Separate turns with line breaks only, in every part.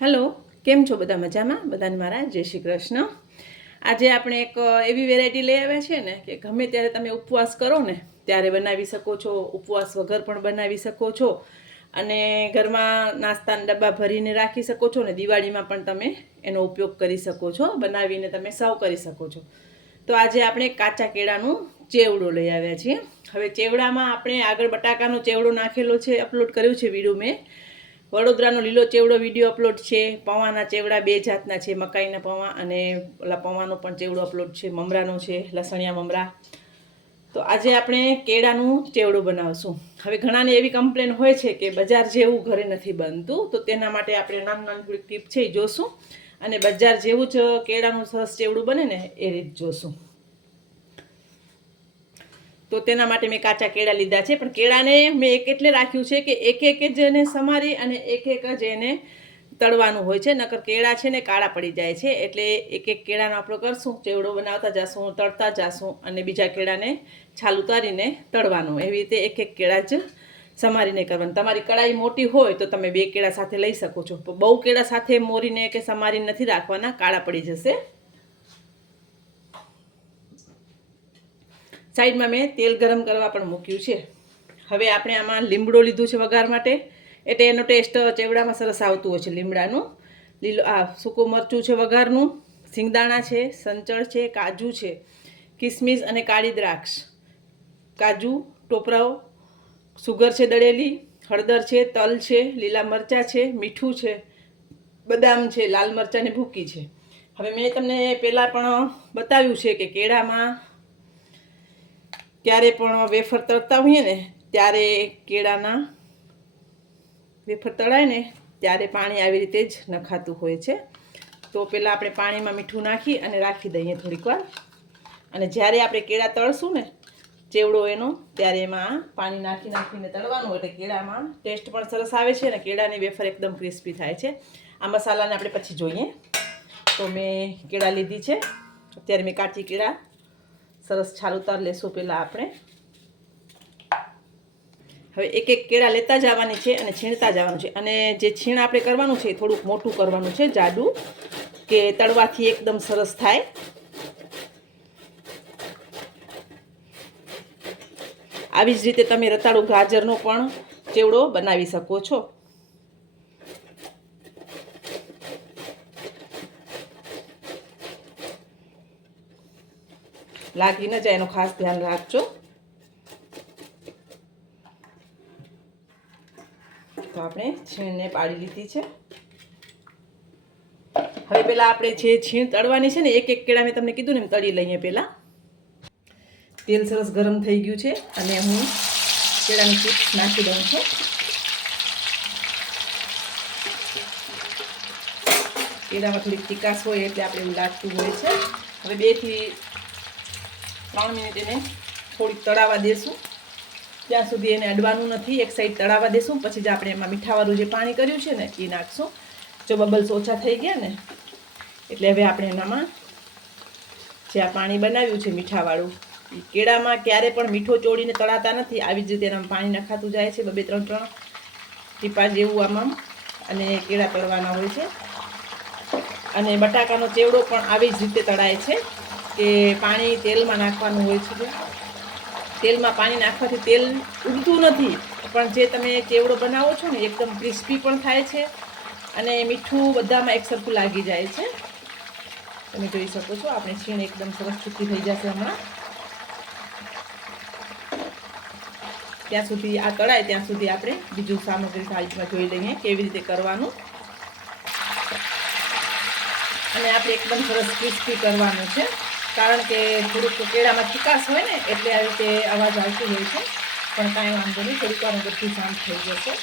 Hello, કેમ છો બધા મજામાં? બધાને મારા જય શ્રી કૃષ્ણ. આજે આપણે એક એવી વેરાયટી લઈ આવ્યા છીએ ને કે ગમે ત્યારે તમે ઉપવાસ કરો ને, ત્યારે બનાવી શકો છો, ઉપવાસ વગર પણ બનાવી શકો છો અને ઘરમાં નાસ્તાના ડબ્બા ભરીને રાખી શકો છો ને, દિવાળીમાં પણ તમે એનો ઉપયોગ કરી શકો છો, બનાવીને તમે સર્વ કરી શકો છો. તો આજે આપણે કાચા કેળાનું ચેવડો લઈ આવ્યા છીએ. હવે ચેવડામાં આપણે આગળ બટાકાનો ચેવડો નાખેલો છે અપલોડ કર્યો છે વીડિયો મેં. વડોદરાનો લીલો ચેવડો વીડિયો અપલોડ છે, પૌવાના ચેવડા બે જાતના છે, મકાઈના પૌવા અને ઓલા પૌવાનો પણ ચેવડો અપલોડ છે, મમરાનો છે, લસણિયા મમરા. તો આજે આપણે કેળાનું ચેવડું બનાવશું. હવે ઘણાને એવી કમ્પ્લેન હોય છે કે બજાર જેવું ઘરે નથી બનતું, તો તેના માટે આપણે નાની નાની ટીપ છે એ જોશું. અને બજાર જેવું જ કેળાનું સરસ ચેવડું બને ને એ રીત જોશું. તો તેના માટે મેં કાચા કેળા લીધા છે. પણ કેળાને મેં એક એટલે રાખ્યું છે કે એક એક જ એને સમારી અને એક એક જ એને તળવાનું હોય છે. નકર કેળા છે ને કાળા પડી જાય છે. એટલે એક એક કેળાનો આપણે કરશું. ચેવડો બનાવતા જાશું, તળતા જાશું અને બીજા કેળાને છાલ ઉતારીને તળવાનું. એવી રીતે એક એક કેળા જ સમારીને કરવાનું. તમારી કડાઈ મોટી હોય તો તમે બે કેળા સાથે લઈ શકો છો. બહુ કેળા સાથે મોરીને કે સમારીને નથી રાખવાના. કાળા પડી જશે. સાઈડમાં મેં તેલ ગરમ કરવા પણ મૂક્યું છે. હવે આપણે આમાં લીમડો લીધું છે વઘાર માટે. એટલે એનો ટેસ્ટ ચેવડામાં સરસ આવતું હોય છે લીમડાનું. લીલો, આ સૂકું મરચું છે વઘારનું. સિંગદાણા છે, સંચળ છે, કાજુ છે, કિસમિસ અને કાળી દ્રાક્ષ. કાજુ, ટોપરાઓ, સુગર છે દળેલી, હળદર છે, તલ છે, લીલા મરચાં છે, મીઠું છે, બદામ છે, લાલ મરચાંની ભૂકી છે. હવે મેં તમને પહેલાં પણ બતાવ્યું છે કે કેળામાં ક્યારે પણ વેફર તળતા હોઈએ ને, ત્યારે કેળાના વેફર તળાય ને, ત્યારે પાણી આવી રીતે જ નખાતું હોય છે. તો પહેલાં આપણે પાણીમાં મીઠું નાખી અને રાખી દઈએ થોડીક વાર. અને જ્યારે આપણે કેળા તળશું ને, ચેવડો એનો, ત્યારે એમાં પાણી નાખી નાખીને તળવાનું એટલે કેળામાં ટેસ્ટ પણ સરસ આવે છે અને કેળાની વેફર એકદમ ક્રિસ્પી થાય છે. આ મસાલાને આપણે પછી જોઈએ. તો મેં કેળા લીધી છે. અત્યારે મેં કાચી કેળા સરસ છાલ ઉતાર લેશું પહેલાં આપણે. હવે એક એક કેળા લેતા જવાની છે અને છીણતા જવાનું છે. અને જે છીણ આપણે કરવાનું છે એ થોડુંક મોટું કરવાનું છે, જાડું, કે તળવાથી એકદમ સરસ થાય. આવી જ રીતે તમે રતાળું ગાજરનો પણ ચેવડો બનાવી શકો છો. લાગી ન જાય, એનું ખાસ ધ્યાન રાખજો. તો આપણે છીણને પાડી લીધી છે. હવે પહેલાં આપણે જે છીણ તળવાની છે ને, એક એક કેળા મેં તમને કીધું ને તળી લઈએ પહેલાં તેલ સરસ ગરમ થઈ ગયું છે અને હું કેળાની ચીપ નાખી દઉં છું. કેળામાં થોડીક તીકાશ હોય એટલે આપણે એવું લાગતું હોય છે. હવે બેથી ત્રણ મિનિટ એને થોડીક તળાવા દેશું. ત્યાં સુધી એને અડવાનું નથી, એક સાઈડ તળાવા દેશું, પછી જ આપણે એમાં મીઠાવાળું જે પાણી કર્યું છે ને, એ નાખશું. જો બબલ્સ ઓછા થઈ ગયા ને, એટલે હવે આપણે એનામાં જે આ પાણી બનાવ્યું છે મીઠાવાળું, એ કેળામાં ક્યારે પણ મીઠો ચોળીને તળાતા નથી, આવી જ રીતે એનામાં પાણી નખાતું જાય છે, બબે ત્રણ ત્રણ ટીપા જેવું આમાં, અને કેળા તળવાના હોય છે. અને બટાકાનો ચેવડો પણ આવી જ રીતે તળાય છે. કે પાણી તેલમાં નાખવાનું હોય છે. તેલમાં પાણી નાખવાથી તેલ ઉડતું નથી. પણ જે તમે ચેવડો બનાવો છો ને, એકદમ ક્રિસ્પી પણ થાય છે અને મીઠું બધામાં એક સરખું લાગી જાય છે. તમે જોઈ શકો છો, આપણે છીણ એકદમ સરસ છૂટી થઈ જશે હમણાં. ત્યાં સુધી આ તળાય ત્યાં સુધી આપણે બીજું સામગ્રી સાઈડમાં જોઈ લઈએ કેવી રીતે કરવાનું. અને આપણે એકદમ સરસ ક્રિસ્પી કરવાનું છે. કારણ કે થોડુંક કેળામાં ચિકાસ હોય ને, એટલે આવી રીતે અવાજ આવતો હોય છે. પણ કાંઈ વાંધો નહીં, થોડીક વાર બધું શાંત થઈ જશે.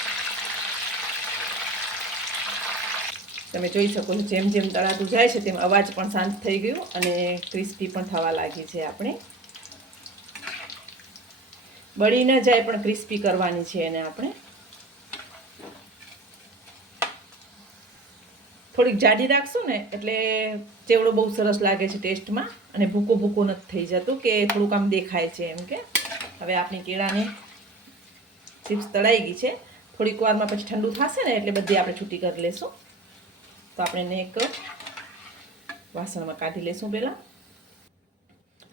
તમે જોઈ શકો છો, જેમ જેમ તળાતું જાય છે, તેમ અવાજ પણ શાંત થઈ ગયો અને ક્રિસ્પી પણ થવા લાગી છે આપણે. બળી ન જાય પણ ક્રિસ્પી કરવાની છે એને આપણે. થોડીક જાડી રાખશું ને, એટલે ચેવડો બહુ સરસ લાગે છે ટેસ્ટમાં. અને ભૂકો ભૂકો નથી થઈ જતું કે થોડુંક આમ દેખાય છે એમ કે. હવે આપણી કેળાની ચિપ્સ તળાઈ ગઈ છે. થોડીક વારમાં પછી ઠંડુ થશે ને એટલે બધી આપણે છૂટી કરી લેશું. તો આપણે એને એક વાસણમાં કાઢી લેશું પહેલાં.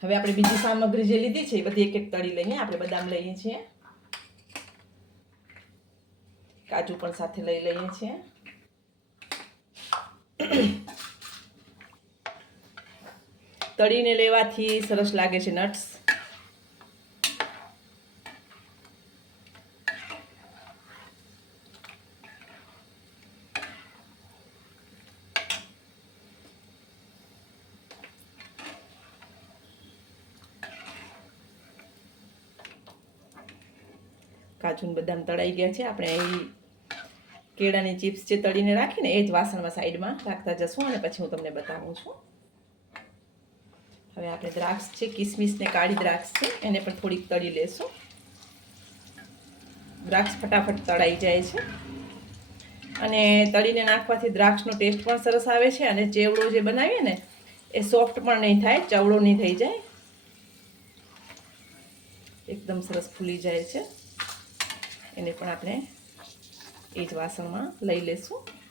હવે આપણે બીજી સામગ્રી જે લીધી છે, એ બધી એક એક તળી લઈએ આપણે બદામ લઈએ છીએ. કાજુ પણ સાથે લઈ લઈએ છીએ. તળીને લેવાથી સરસ લાગે છે નટ્સ. કાજુ બદામ તળાઈ ગયા છે. આપણે અહીં કેળાની ચિપ્સ જે તળીને રાખીને એ જ વાસણમાં સાઈડમાં રાખતા જશું અને પછી હું તમને બતાવું છું. હવે આપણે દ્રાક્ષ છે, કિસમિસને કાળી દ્રાક્ષ છે, એને પણ થોડીક તળી લેશું. દ્રાક્ષ ફટાફટ તળાઈ જાય છે. અને તળીને નાખવાથી દ્રાક્ષનો ટેસ્ટ પણ સરસ આવે છે અને ચેવડો જે બનાવીએ ને, એ સોફ્ટ પણ નહીં થાય ચવડો નહીં થઈ જાય. એકદમ સરસ ફૂલી જાય છે. એને પણ આપણે એ જ વાસણમાં લઈ લેશું.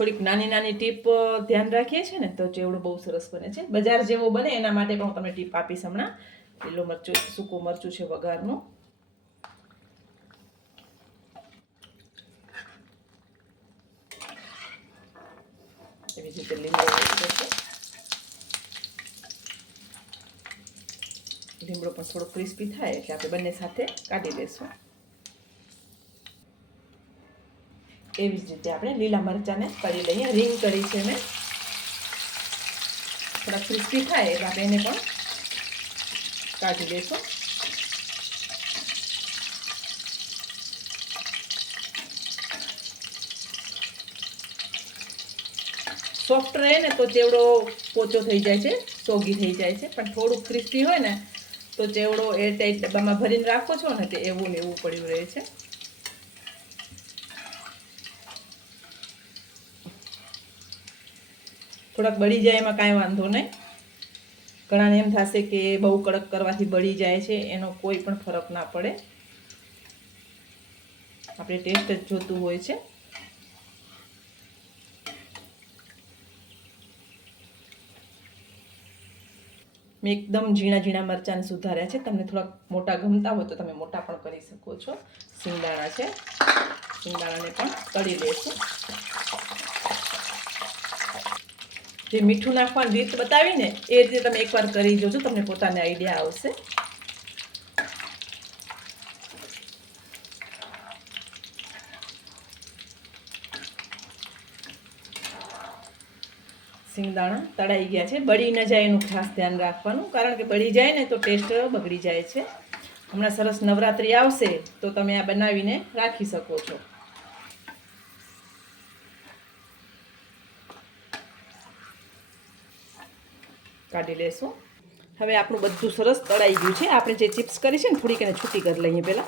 થોડીક નાની નાની ટીપ ધ્યાન રાખીએ છીએ ને, તો ચેવડો બહુ સરસ બને છે. બજાર જેવો બને, એના માટે પણ હું તમને ટીપ આપીશ હમણાં. લીલું મરચું, સૂકું મરચું છે વઘારનું. એવી રીતે લીમડો લીમડો પણ થોડો ક્રિસ્પી થાય, એટલે આપણે બંને સાથે કાઢી લઈશું એવી જ રીતે આપણે લીલા મરચાંને કરી લઈએ. રીંગ કરી છે મેં થોડા ક્રિસ્પી થાય એટલે આપણે એને પણ કાઢી લઈશું. સોફ્ટ રહે ને તો ચેવડો પોચો થઈ જાય છે, સોગી થઈ જાય છે. પણ થોડુંક ક્રિસ્પી હોય ને તો ચેવડો એર ટાઈટ ડબ્બામાં ભરીને રાખો છો ને તે એવું ને એવું પડ્યું રહે છે. થોડાક બળી જાય એમાં કાંઈ વાંધો નહીં. ઘણાને એમ થશે કે બહુ કડક કરવાથી બળી જાય છે, એનો કોઈ પણ ફરક ના પડે. આપણે ટેસ્ટ જ જોતું હોય છે. મેં એકદમ ઝીણા ઝીણા મરચાંને સુધાર્યા છે. તમને થોડાક મોટા ગમતા હોય તો તમે મોટા પણ કરી શકો છો. સિંગદાણા છે. સિંગદાણાને પણ તળી લેશું. જે મીઠું નાખવાની રીત બતાવીને એ રીતે તમે એકવાર કરી જોજો, તમને પોતાને આઈડિયા આવશે. સિંગદાણા તળાઈ ગયા છે. બળી ન જાય એનું ખાસ ધ્યાન રાખવાનું, કારણ કે બળી જાય ને તો ટેસ્ટ બગડી જાય છે. હમણાં સરસ નવરાત્રિ આવશે, તો તમે આ બનાવીને રાખી શકો છો. કાઢી લેશું. હવે આપણું બધું સરસ તળાઈ ગયું છે. આપણે જે ચિપ્સ કરી છે ને, થોડીક એને છૂટી કરી લઈએ પહેલાં.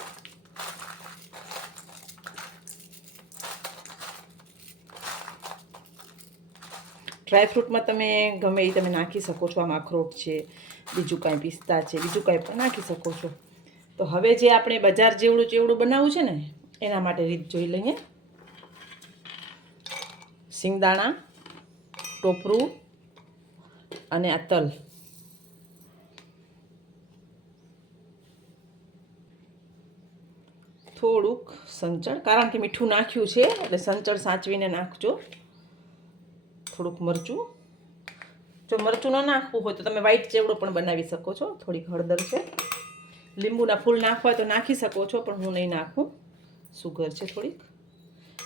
ડ્રાયફ્રૂટમાં તમે ગમે એ તમે નાખી શકો છો. આમાં અખરોટ છે, બીજું કાંઈ પિસ્તા છે, બીજું કાંઈ પણ નાખી શકો છો. તો હવે જે આપણે બજાર જેવડું ચેવડું બનાવવું છે ને, એના માટે રીત જોઈ લઈએ. સિંગદાણા, ટોપરું અને આ તલ. થોડુંક સંચળ, કારણ કે મીઠું નાખ્યું છે, એટલે સંચળ સાચવીને નાખજો. થોડુંક મરચું. જો મરચું ન નાખવું હોય તો તમે વ્હાઈટ ચેવડો પણ બનાવી શકો છો. થોડીક હળદર છે. લીંબુના ફૂલ નાખવા તો નાખી શકો છો, પણ હું નહીં નાખું. સુગર છે થોડીક.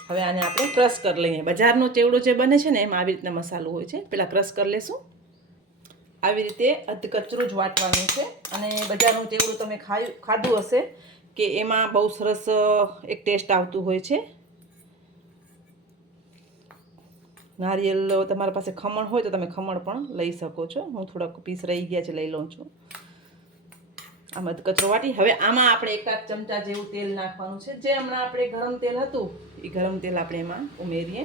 હવે આને આપણે ક્રશ કરી લઈએ. બજારનો ચેવડો જે બને છે ને, એમાં આવી રીતના મસાલો હોય છે. પહેલાં ક્રશ કરી લેશું. આવી રીતે અધકચરું જ વાટવાનું છે. અને બજારનું ચેવડું તમે ખાયું ખાધું હશે કે એમાં બહુ સરસ એક ટેસ્ટ આવતું હોય છે. નારિયેલ તમારા પાસે ખમણ હોય તો તમે ખમણ પણ લઈ શકો છો. હું થોડાક પીસ રહી ગયા છે, લઈ લઉં છું. આમ કચરો વાટી. હવે આમાં આપણે એકાદ ચમચા જેવું તેલ નાખવાનું છે. જે હમણાં આપણે ગરમ તેલ હતું, એ ગરમ તેલ આપણે એમાં ઉમેરીએ.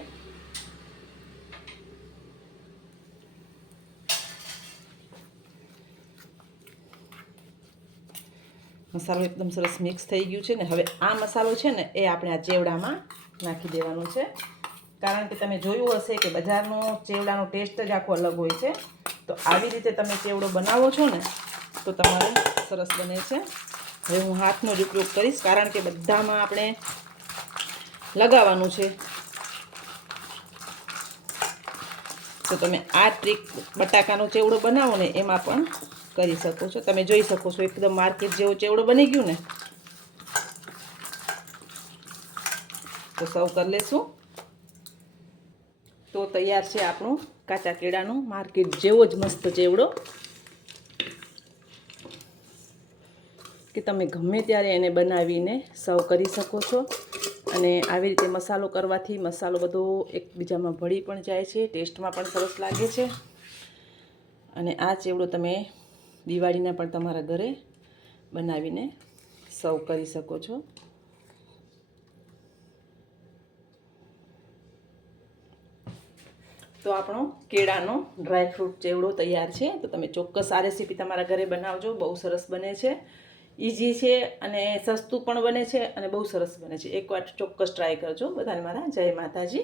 મસાલો એકદમ સરસ મિક્સ થઈ ગયું છે ને હવે આ મસાલો છે ને એ આપણે આ ચેવડામાં નાખી દેવાનો છે. કારણ કે તમે જોયું હશે કે બજારનો ચેવડાનો ટેસ્ટ જ આખો અલગ હોય છે. તો આવી રીતે તમે ચેવડો બનાવો છો ને, તો તમારે સરસ બને છે. હવે હું હાથનો જ ઉપયોગ કરીશ, કારણ કે બધામાં આપણે લગાવવાનું છે. તો તમે આ ટ્રીક બટાકાનો ચેવડો બનાવો ને, એમાં પણ કરી શકો છો. તમે જોઈ શકો છો, એકદમ માર્કેટ જેવો ચેવડો બની ગયું ને. તો સૌ કરી લેશું. તો તૈયાર છે આપણું કાચા કેળાનું માર્કેટ જેવો જ મસ્ત ચેવડો. કે તમે ગમે ત્યારે એને બનાવીને સર્વ કરી શકો છો. અને આવી રીતે મસાલો કરવાથી મસાલો બધો એકબીજામાં ભળી પણ જાય છે, ટેસ્ટમાં પણ સરસ લાગે છે. અને આ ચેવડો તમે દિવાળીના પણ તમારા ઘરે બનાવીને સર્વ કરી શકો છો. તો આપણો કેળાનો ડ્રાયફ્રૂટ ચેવડો તૈયાર છે. તો તમે ચોક્કસ આ રેસીપી તમારા ઘરે બનાવજો. બહુ સરસ બને છે. ઇઝી છે અને સસ્તું પણ બને છે અને બહુ સરસ બને છે. એકવાર ચોક્કસ ટ્રાય કરજો. બધાને મારા જય માતાજી.